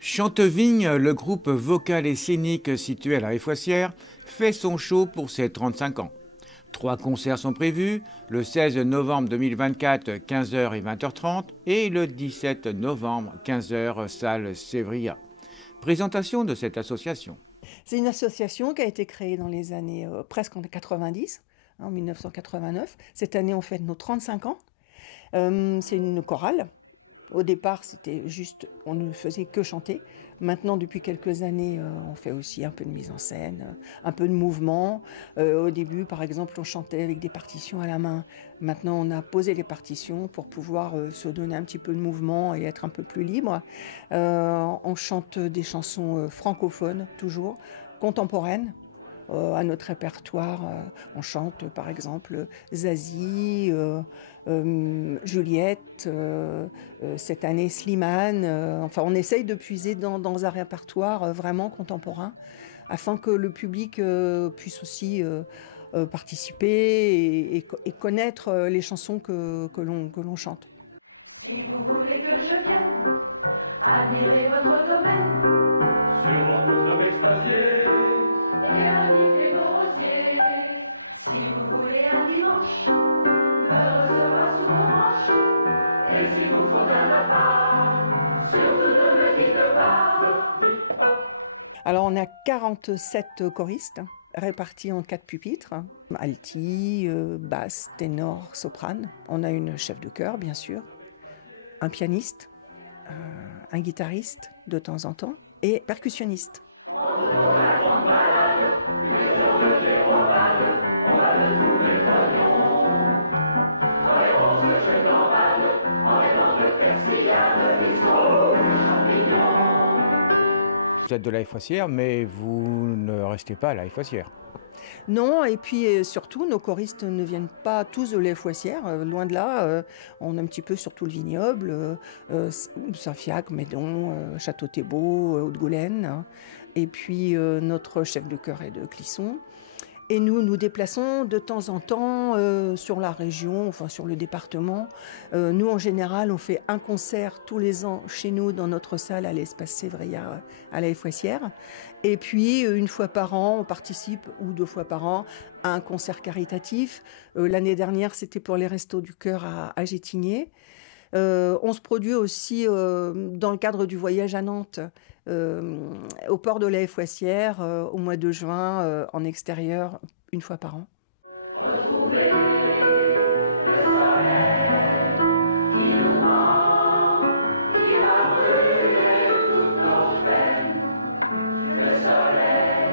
Chantevigne, le groupe vocal et scénique situé à la Réfoissière, fait son show pour ses 35 ans. 3 concerts sont prévus, le 16 novembre 2024, 15h et 20h30, et le 17 novembre, 15h, salle Sévria. Présentation de cette association. C'est une association qui a été créée dans les années presque en 90, en 1989. Cette année, on fête nos 35 ans. C'est une chorale. Au départ, c'était juste, on ne faisait que chanter. Maintenant, depuis quelques années, on fait aussi un peu de mise en scène, un peu de mouvement. Au début, par exemple, on chantait avec des partitions à la main. Maintenant, on a posé les partitions pour pouvoir se donner un petit peu de mouvement et être un peu plus libre. On chante des chansons francophones, toujours, contemporaines. À notre répertoire, on chante par exemple Zazie, Juliette, cette année Slimane. Enfin, on essaye de puiser dans un répertoire vraiment contemporain afin que le public puisse aussi participer et connaître les chansons que l'on chante. Si vous voulez que je vienne admirer votre domaine, sur votre domaine extasié, et renifler vos rosiers, si vous voulez un dimanche me recevoir sous vos branches, et si vous faut un repas, surtout ne me dites pas. Alors on a 47 choristes répartis en 4 pupitres, alti, basse, ténor, soprane. On a une chef de chœur bien sûr, un pianiste, un guitariste de temps en temps et percussionniste. Vous êtes de la Réfoissière, mais vous ne restez pas à la Réfoissière. Non, et puis surtout, nos choristes ne viennent pas tous de la Réfoissière, loin de là. On a un petit peu sur tout le vignoble, Saint-Fiacre, Médon, Château-Thébault, Haute-Goulaine. Hein. Et puis notre chef de chœur est de Clisson. Et nous nous déplaçons de temps en temps sur la région, enfin sur le département. Nous, en général, on fait un concert tous les ans chez nous dans notre salle à l'espace Sévria à la Réfoissière. Et puis, une fois par an, on participe, ou 2 fois par an, à un concert caritatif. L'année dernière, c'était pour les Restos du Cœur à Gétigné. On se produit aussi dans le cadre du voyage à Nantes, au port de la Réfoissière, au mois de juin, en extérieur, une fois par an. Retrouvez le soleil qui nous rend, qui a brûlé toutes nos peines. Le soleil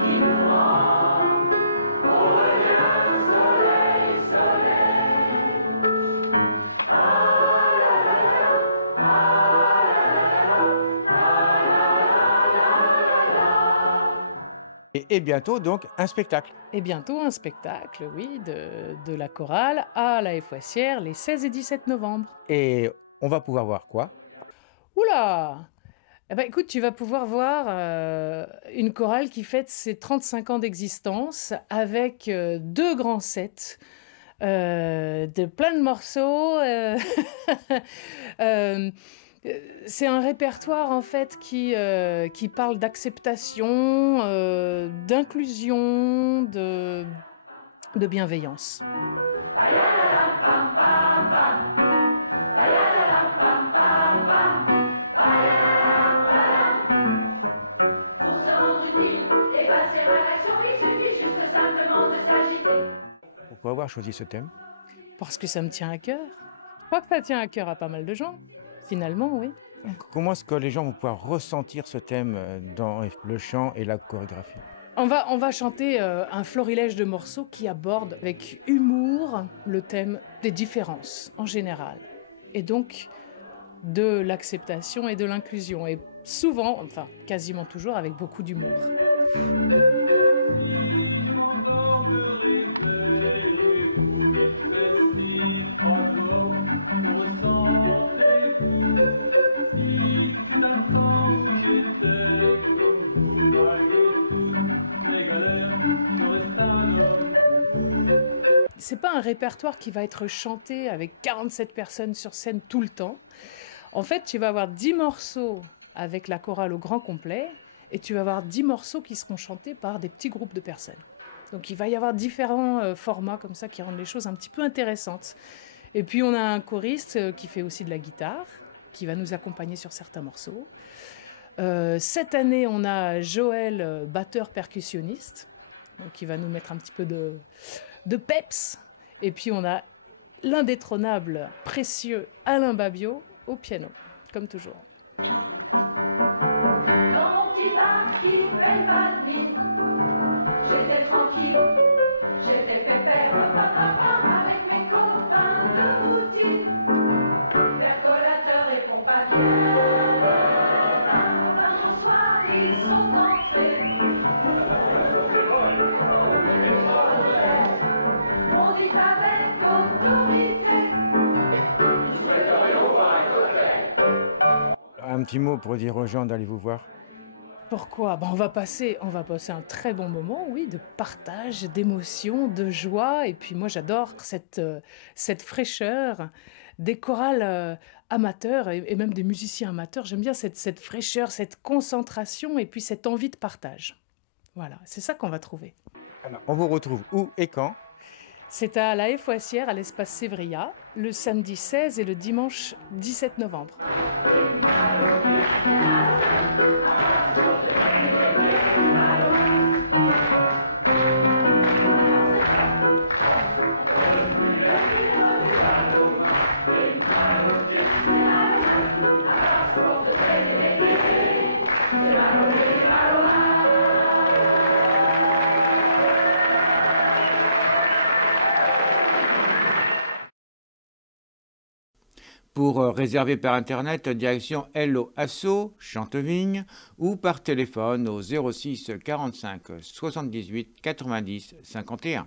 qui nous rend, on revient soleil, soleil. Et bientôt donc un spectacle. Et bientôt un spectacle, oui, de la chorale à la Réfoissière les 16 et 17 novembre. Et on va pouvoir voir quoi? Oula! Eh ben, écoute, tu vas pouvoir voir une chorale qui fête ses 35 ans d'existence avec 2 grands sets de plein de morceaux. C'est un répertoire en fait qui parle d'acceptation, d'inclusion, de bienveillance. Pour se rendre utile et passer à l'action, il suffit juste simplement de s'agiter. Pourquoi avoir choisi ce thème? Parce que ça me tient à cœur. Je crois que ça tient à cœur à pas mal de gens, finalement, oui. Comment est-ce que les gens vont pouvoir ressentir ce thème dans le chant et la chorégraphie? On va chanter un florilège de morceaux qui abordent avec humour le thème des différences en général. Et donc de l'acceptation et de l'inclusion. Et souvent, enfin quasiment toujours avec beaucoup d'humour. C'est pas un répertoire qui va être chanté avec 47 personnes sur scène tout le temps. En fait, tu vas avoir 10 morceaux avec la chorale au grand complet et tu vas avoir 10 morceaux qui seront chantés par des petits groupes de personnes. Donc il va y avoir différents formats comme ça qui rendent les choses un petit peu intéressantes. Et puis on a un choriste qui fait aussi de la guitare, qui va nous accompagner sur certains morceaux. Cette année, on a Joël, batteur percussionniste, donc qui va nous mettre un petit peu de peps. Et puis on a l'indétrônable, précieux Alain Babiot au piano, comme toujours. Dans mon petit bar qui fait pas de vie, j'étais tranquille, j'étais pépère, avec mes copains de routine, percolateur et pompe à bière. Un soir, ils sont entrés. On dit avec autorité. Un petit mot pour dire aux gens d'aller vous voir. Pourquoi ? On va passer un très bon moment, oui, de partage, d'émotion, de joie. Et puis moi, j'adore cette fraîcheur des chorales amateurs et même des musiciens amateurs. J'aime bien cette fraîcheur, cette concentration et puis cette envie de partage. Voilà, c'est ça qu'on va trouver. Alors, on vous retrouve où et quand ? C'est à la Foissière, à l'espace Sévria, le samedi 16 et le dimanche 17 novembre. Pour réserver par internet, direction Hello Asso, Chantevigne, ou par téléphone au 06 45 78 90 51.